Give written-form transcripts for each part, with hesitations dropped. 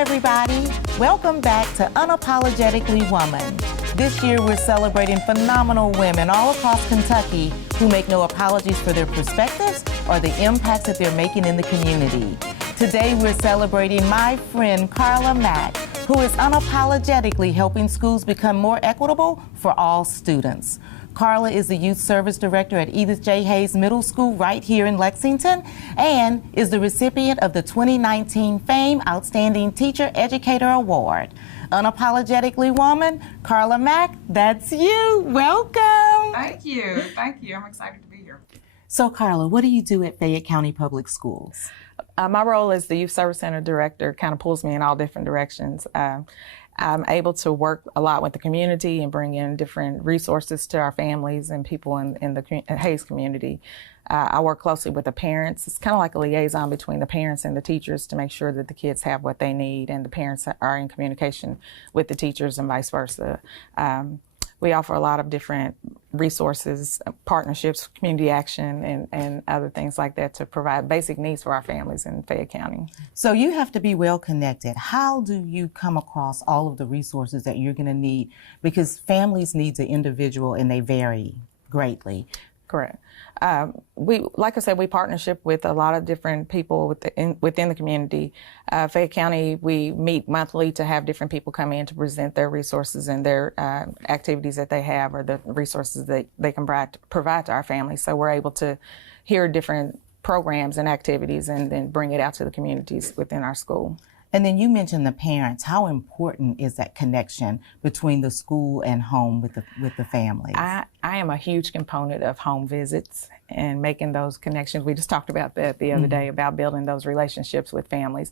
everybody. Welcome back to Unapologetically Woman. This year we're celebrating phenomenal women all across Kentucky who make no apologies for their perspectives or the impacts that they're making in the community. Today we're celebrating my friend Carla Mack, who is unapologetically helping schools become more equitable for all students. Carla is the Youth Service Director at Edythe J Hayes Middle School right here in Lexington and is the recipient of the 2019 FAME Outstanding Teacher Educator Award. Unapologetically Woman, Carla Mack, that's you. Welcome. Thank you. Thank you. I'm excited to be here. So Carla, what do you do at Fayette County Public Schools? My role as the Youth Service Center Director kind of pulls me in all different directions. I'm able to work a lot with the community and bring in different resources to our families and people in the Hayes community. I work closely with the parents. It's kind of like a liaison between the parents and the teachers to make sure that the kids have what they need and the parents are in communication with the teachers and vice versa. We offer a lot of different resources, partnerships, community action, and other things like that to provide basic needs for our families in Fayette County. So you have to be well connected. How do you come across all of the resources that you're going to need? Because families' needs are individual and they vary greatly. Correct. Like I said, we partnership with a lot of different people within the community. Fayette County, we meet monthly to have different people come in to present their resources and their activities that they have or the resources that they can provide to our families. So we're able to hear different programs and activities and then bring it out to the communities within our school. And then you mentioned the parents. How important is that connection between the school and home with the families? I am a huge component of home visits and making those connections. We just talked about that the other day, about building those relationships with families.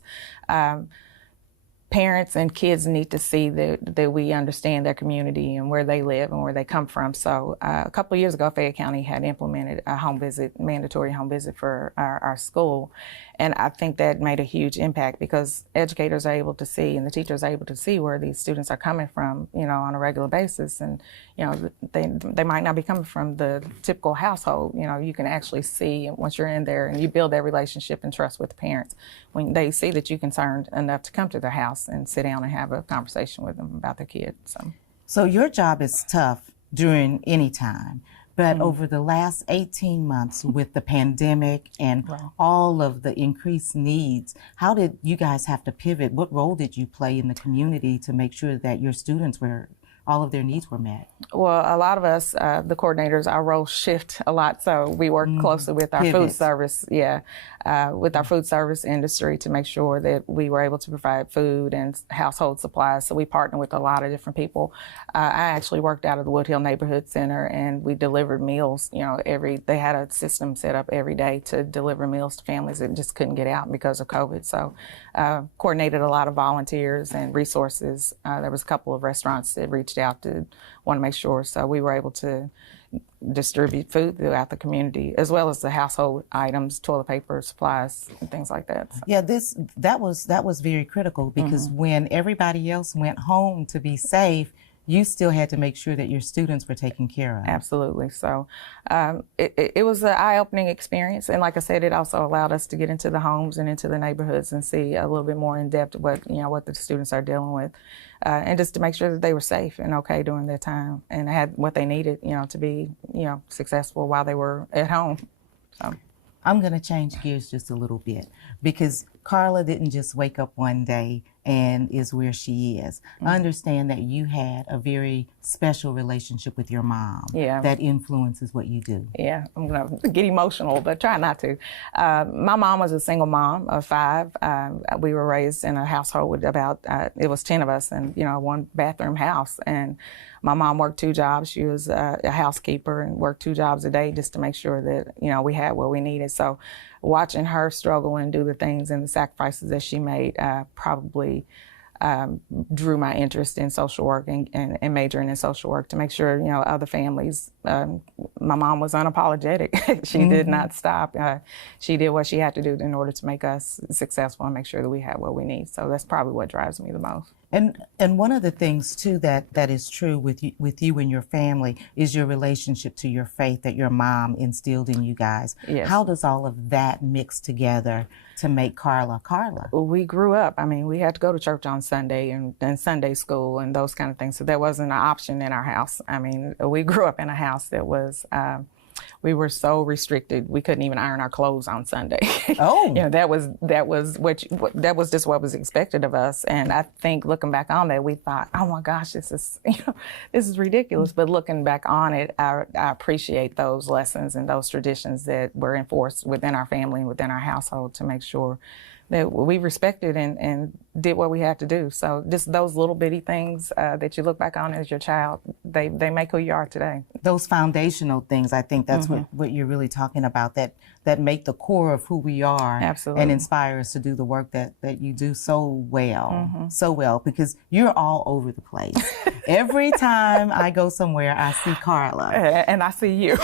Parents and kids need to see that we understand their community and where they live and where they come from. So a couple of years ago, Fayette County had implemented a mandatory home visit for our school. And I think that made a huge impact because educators are able to see and the teachers are able to see where these students are coming from, on a regular basis. And, they might not be coming from the typical household. You can actually see once you're in there and you build that relationship and trust with the parents when they see that you're concerned enough to come to their house and sit down and have a conversation with them about their kids. So your job is tough during any time. But over the last 18 months with the pandemic and all of the increased needs, how did you guys have to pivot? What role did you play in the community to make sure that your students all of their needs were met? Well, a lot of us, the coordinators, our roles shift a lot. So we work closely with our food service, with our food service industry to make sure that we were able to provide food and household supplies. So we partner with a lot of different people. I actually worked out of the Wood Hill Neighborhood Center and we delivered meals, they had a system set up every day to deliver meals to families that just couldn't get out because of COVID. So coordinated a lot of volunteers and resources. There was a couple of restaurants that reached out to want to make sure. So we were able to distribute food throughout the community, as well as the household items, toilet paper, supplies, and things like that. So. Yeah, that was very critical because when everybody else went home to be safe, you still had to make sure that your students were taken care of. Absolutely. So it was an eye-opening experience. And like I said, it also allowed us to get into the homes and into the neighborhoods and see a little bit more in depth what the students are dealing with. And just to make sure that they were safe and okay during their time and had what they needed, to be, successful while they were at home. So. I'm going to change gears just a little bit because Carla didn't just wake up one day and is where she is. I understand that you had a very special relationship with your mom that influences what you do. Yeah, I'm going to get emotional, but try not to. My mom was a single mom of 5. We were raised in a household with it was 10 of us and, a 1-bathroom house. And my mom worked 2 jobs. She was a housekeeper and worked 2 jobs a day just to make sure that, we had what we needed. So watching her struggle and do the things and the sacrifices that she made probably drew my interest in social work and majoring in social work to make sure, other families, my mom was unapologetic. She did not stop. She did what she had to do in order to make us successful and make sure that we had what we need. So that's probably what drives me the most. And one of the things too that is true with you and your family is your relationship to your faith that your mom instilled in you guys. Yes. How does all of that mix together to make Carla Carla? We grew up. I mean, we had to go to church on Sunday and Sunday school and those kind of things. So that wasn't an option in our house. I mean, we grew up in a house that was, we were so restricted. We couldn't even iron our clothes on Sunday. Oh, you know, that was just what was expected of us. And I think looking back on that, we thought, oh my gosh, this is ridiculous. But looking back on it, I appreciate those lessons and those traditions that were enforced within our family and within our household to make sure that we respected and did what we had to do. So just those little bitty things that you look back on as your child, they make who you are today. Those foundational things, I think that's what you're really talking about, that make the core of who we are. Absolutely. And inspire us to do the work that you do so well, because you're all over the place. Every time I go somewhere, I see Carla. And I see you.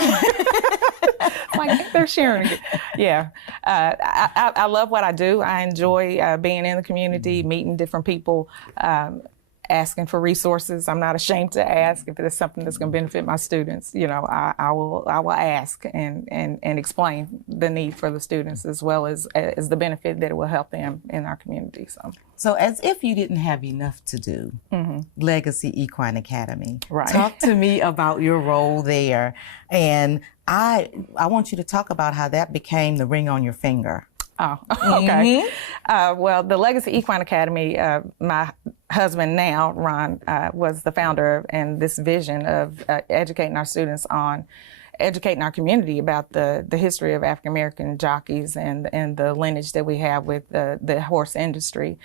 Like they're sharing it. Yeah. I love what I do. I enjoy being in the community, meeting different people, asking for resources. I'm not ashamed to ask if there's something that's going to benefit my students. You know, I will ask and explain the need for the students as well as the benefit that it will help them in our community. So as if you didn't have enough to do, Legacy Equine Academy. Right. Talk to me about your role there. And I want you to talk about how that became the ring on your finger. Oh, okay. Well, the Legacy Equine Academy, my husband now, Ron, was the founder of, and this vision of educating our students on educating our community about the history of African American jockeys and the lineage that we have with the horse industry.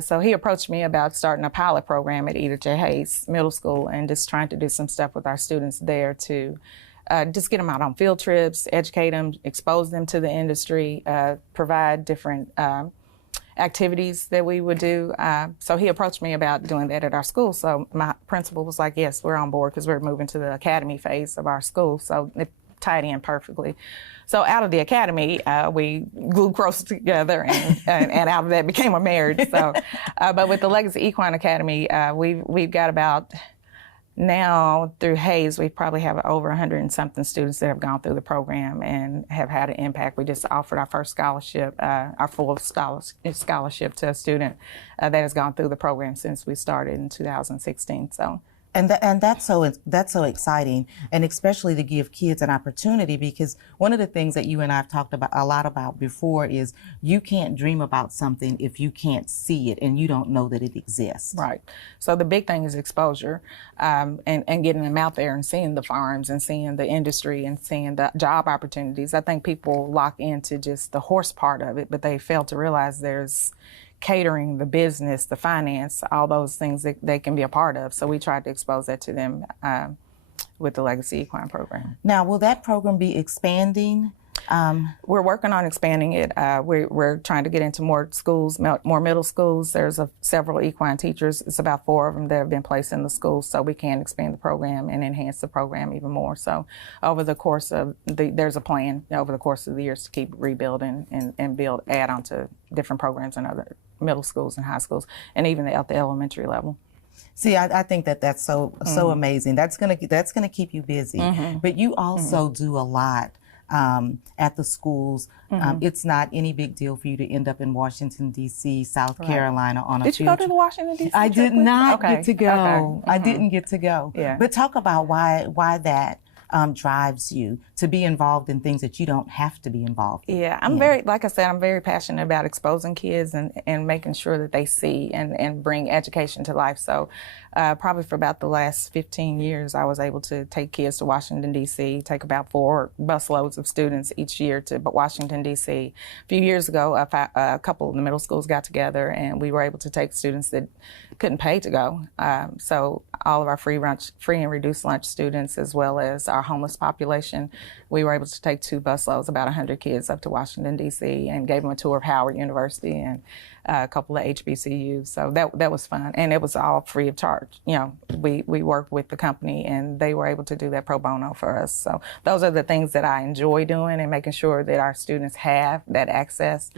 So he approached me about starting a pilot program at Edythe J Middle School and just trying to do some stuff with our students there to just get them out on field trips, educate them, expose them to the industry, provide different activities that we would do. So he approached me about doing that at our school. So my principal was like, yes, we're on board because we're moving to the academy phase of our school. So it tied in perfectly. So out of the academy, we glued close together and out of that became a marriage. So, but with the Legacy Equine Academy, we've got about, now through Hayes, we probably have over 100 and something students that have gone through the program and have had an impact. We just offered our first scholarship, our full scholarship to a student that has gone through the program since we started in 2016. So. And that's so exciting, and especially to give kids an opportunity, because one of the things that you and I have talked about a lot about before is you can't dream about something if you can't see it and you don't know that it exists. Right. So the big thing is exposure, and getting them out there and seeing the farms and seeing the industry and seeing the job opportunities. I think people lock into just the horse part of it, but they fail to realize there's catering, the business, the finance, all those things that they can be a part of. So we tried to expose that to them with the Legacy Equine program. Now, will that program be expanding? We're working on expanding it. We're trying to get into more schools, more middle schools. There's several equine teachers. It's about 4 of them that have been placed in the schools, so we can expand the program and enhance the program even more. So over the course of there's a plan over the course of the years to keep rebuilding and add on to different programs in other middle schools and high schools, and even at the elementary level. See, I think that's so amazing. That's gonna keep you busy. But you also do a lot at the schools. It's not any big deal for you to end up in Washington, D.C., South Carolina on a field trip. Did you go to the Washington, D.C. I did not get to go. Okay. I didn't get to go. Yeah. But talk about why that drives you to be involved in things that you don't have to be involved in. Yeah, I'm like I said, I'm very passionate about exposing kids and making sure that they see and bring education to life. So probably for about the last 15 years, I was able to take kids to Washington, D.C., take about 4 busloads of students each year to Washington, D.C. A few years ago, a couple of the middle schools got together and we were able to take students that couldn't pay to go. So all of our free and reduced lunch students, as well as our homeless population, we were able to take 2 busloads, about 100 kids, up to Washington, D.C., and gave them a tour of Howard University and a couple of HBCUs. So that was fun, and it was all free of charge. You know, we worked with the company, and they were able to do that pro bono for us. So those are the things that I enjoy doing, and making sure that our students have that access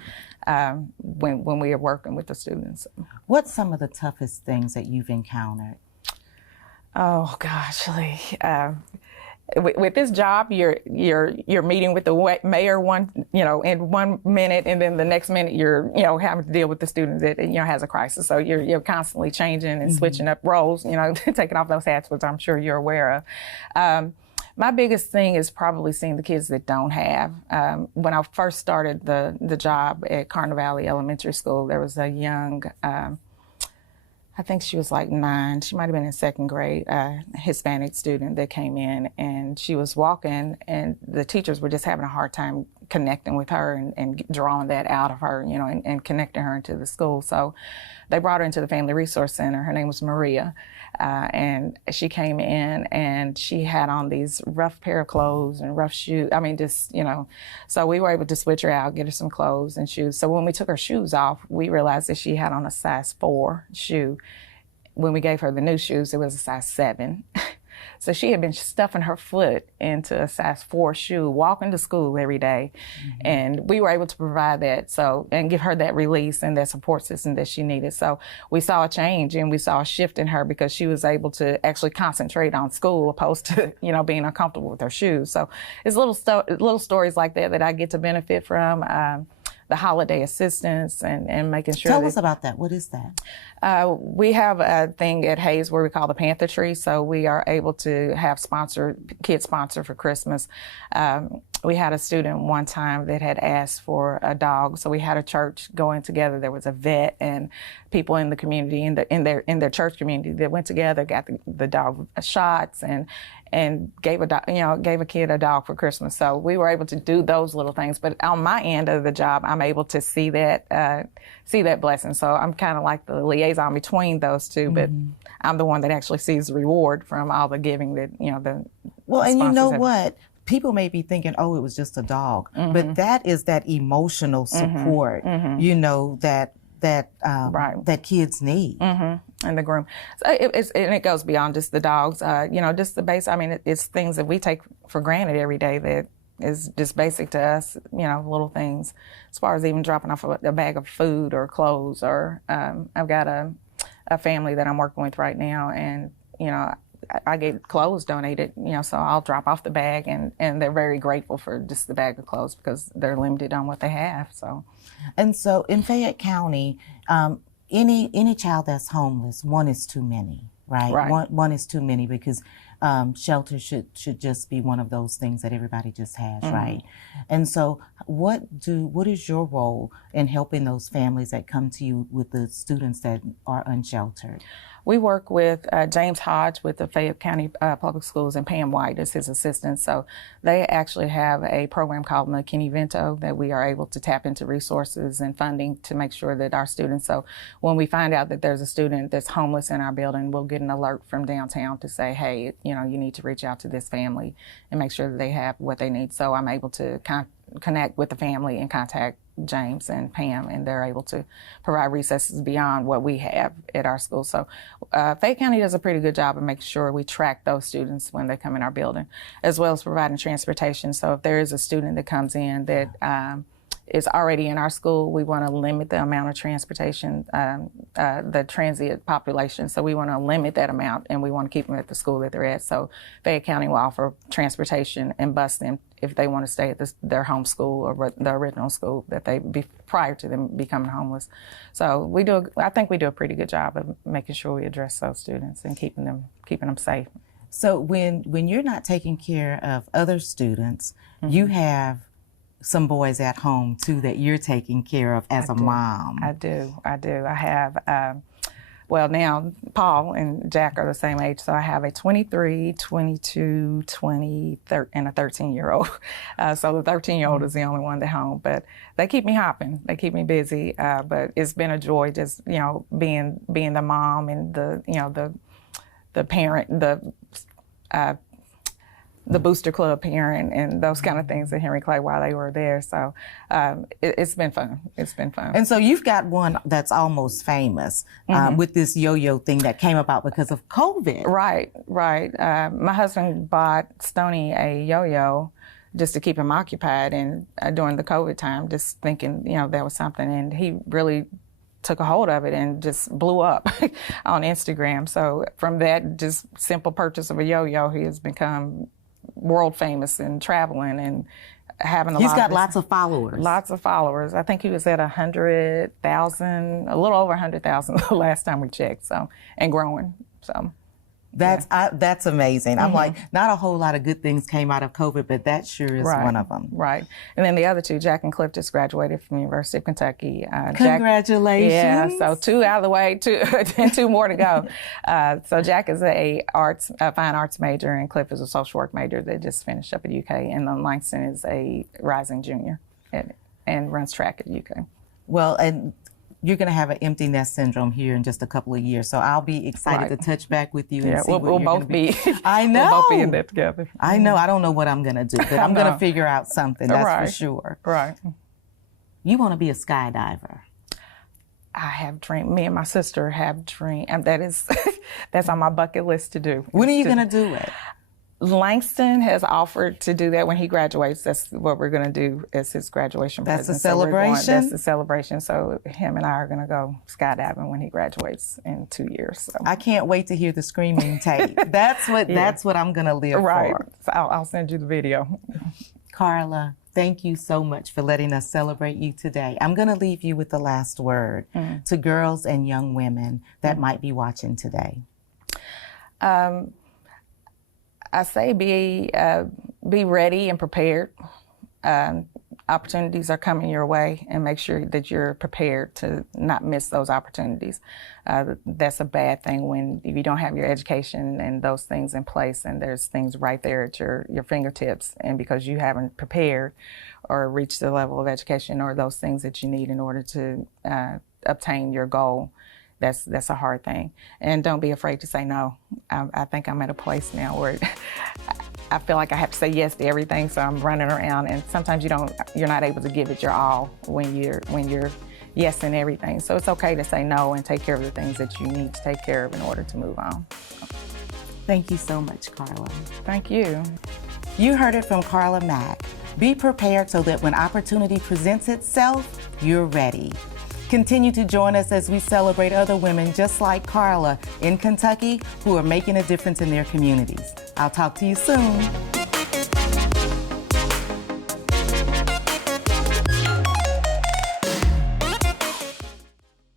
when we are working with the students. What's some of the toughest things that you've encountered? Oh gosh, Lee. with this job, you're meeting with the mayor in 1 minute, and then the next minute you're having to deal with the student that has a crisis. So you're constantly changing and switching up roles, taking off those hats, which I'm sure you're aware of. My biggest thing is probably seeing the kids that don't have. When I first started the job at Cardinal Valley Elementary School, there was a young, I think she was like 9, she might have been in 2nd grade, Hispanic student that came in, and she was walking, and the teachers were just having a hard time connecting with her and drawing that out of her, and connecting her into the school. So they brought her into the Family Resource Center. Her name was Maria. And she came in and she had on these rough pair of clothes and rough shoes. I mean, so we were able to switch her out, get her some clothes and shoes. So when we took her shoes off, we realized that she had on a size 4 shoe. When we gave her the new shoes, it was a size 7. So she had been stuffing her foot into a size 4 shoe, walking to school every day. And we were able to provide that and give her that release and that support system that she needed. So we saw a change and we saw a shift in her because she was able to actually concentrate on school opposed to, being uncomfortable with her shoes. So it's little stories like that I get to benefit from. The holiday assistance and making sure. Tell us about that. What is that? We have a thing at Hayes where we call the Panther Tree. So we are able to have kids sponsor for Christmas. We had a student one time that had asked for a dog. So we had a church going together. There was a vet and people in the community, in their church community that went together, got the dog shots and gave a kid a dog for Christmas. So we were able to do those little things. But on my end of the job, I'm able to see that blessing. So I'm kind of like the liaison between those two, but I'm the one that actually sees the reward from all the giving that, the Well, and you know what? People may be thinking, oh, it was just a dog, but that is that emotional support, that kids need. And the groom. So it goes beyond just the dogs, just the base. I mean, it's things that we take for granted every day that is just basic to us, little things. As far as even dropping off a bag of food or clothes, or I've got a family that I'm working with right now, and, I get clothes donated, so I'll drop off the bag, and they're very grateful for just the bag of clothes because they're limited on what they have. So, and so in Fayette County, any child that's homeless, one is too many, right? One is too many because shelter should just be one of those things that everybody just has, right? And so, what is your role in helping those families that come to you with the students that are unsheltered? We work with James Hodge with the Fayette County Public Schools and Pam White as his assistant. So they actually have a program called McKinney-Vento that we are able to tap into resources and funding to make sure that our students, so when we find out that there's a student that's homeless in our building, we'll get an alert from downtown to say, hey, you need to reach out to this family and make sure that they have what they need. So I'm able to connect with the family and contact James and Pam, and they're able to provide resources beyond what we have at our school. So Fayette County does a pretty good job of making sure we track those students when they come in our building, as well as providing transportation. So if there is a student that comes in that is already in our school, we want to limit the amount of transportation, the transient population. So we want to limit that amount, and we want to keep them at the school that they're at. So Fayette County will offer transportation and bus them if they want to stay at their home school or the original school that prior to them becoming homeless. So I think we do a pretty good job of making sure we address those students and keeping them safe. So when you're not taking care of other students, you have some boys at home too that you're taking care of as a mom. I do. I have, now Paul and Jack are the same age, so I have a 23, 22, 20, and a 13-year-old. So the 13-year-old is the only one at home, but they keep me hopping. They keep me busy, but it's been a joy just, being the mom and the parent, the booster club parent and those kind of things at Henry Clay while they were there. So it's been fun. It's been fun. And so you've got one that's almost famous with this yo-yo thing that came about because of COVID. Right. My husband bought Stoney a yo-yo just to keep him occupied, and during the COVID time, just thinking, there was something, and he really took a hold of it and just blew up on Instagram. So from that just simple purchase of a yo-yo, he has become world famous and traveling and having He's got lots of followers. Lots of followers. I think he was at 100,000, a little over 100,000 the last time we checked. So, and growing. So. That's amazing. I'm like, not a whole lot of good things came out of COVID, but that sure is one of them. Right. And then the other two, Jack and Cliff, just graduated from the University of Kentucky. Congratulations. Jack, so 2 out of the way, and 2 more to go. So Jack is a fine arts major, and Cliff is a social work major that just finished up at UK. And then Langston is a rising junior and runs track at UK. Well, and you're going to have an empty nest syndrome here in just a couple of years. So I'll be excited to touch back with you and see what we'll you're both be. I know. We'll both be in that together. I know. I don't know what I'm going to do, but I'm going to figure out something. That's for sure. Right. You want to be a skydiver. I have dreamed. Me and my sister have dreamed. That's on my bucket list to do. When are you going to do it? Langston has offered to do that when he graduates. That's what we're going to do as his graduation present. That's the celebration? That's the celebration. So him and I are going to go skydiving when he graduates in 2 years. So. I can't wait to hear the screaming tape. That's what I'm going to live for. So I'll send you the video. Carla, thank you so much for letting us celebrate you today. I'm going to leave you with the last word to girls and young women that might be watching today. I say be ready and prepared. Opportunities are coming your way, and make sure that you're prepared to not miss those opportunities. That's a bad thing if you don't have your education and those things in place, and there's things right there at your fingertips, and because you haven't prepared or reached the level of education or those things that you need in order to obtain your goal. That's a hard thing. And don't be afraid to say no. I think I'm at a place now where I feel like I have to say yes to everything, so I'm running around, and sometimes you're not able to give it your all when you're yes in everything. So it's okay to say no and take care of the things that you need to take care of in order to move on. Thank you so much, Carla. Thank you. You heard it from Carla Mack. Be prepared so that when opportunity presents itself, you're ready. Continue to join us as we celebrate other women just like Carla in Kentucky who are making a difference in their communities. I'll talk to you soon.